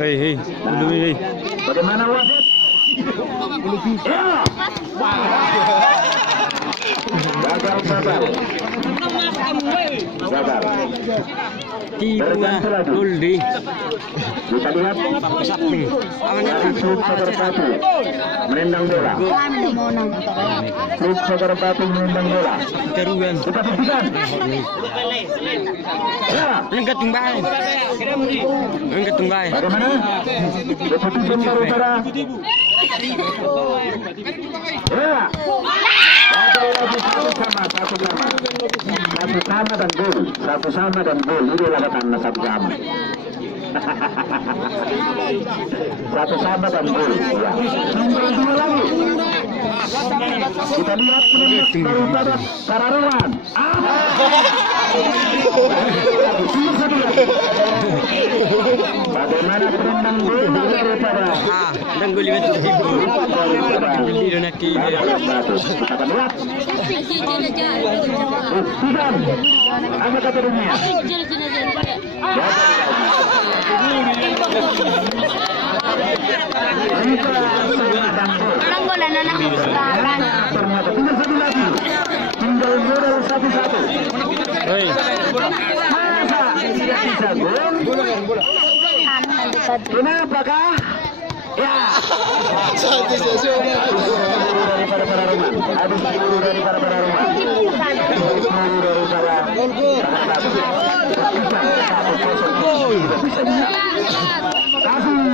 Hei, dulu hei. Bagaimana wasit? Ya. Gagal. Tiga Goldi. Bisa lihat. Klub Sokor Batu menendang bola. Klub Sokor Batu menendang bola. Keruan. Kita buktikan. Ya. Angkat tumbai. Angkat tumbai. Bagaimana? Keputusan saudara. Ya. Satu sama dan gol. Ini lakukan satu sama. Satu sama dan gol. Ya. Tinggal dua lagi. Kita lihat daripada Kararuan. Bagaimana penendang bola daripada Dan gol itu. Gol itu nak kita lihat. Buktikan. Apa kata dunia? Ternyata tinggal satu lagi. Tinggal modal satu-satu. Hei. Masa tidak bisa gol? Kenapakah? Ya. Daripada para rumah. Habis dulu daripada para rumah. Kasih.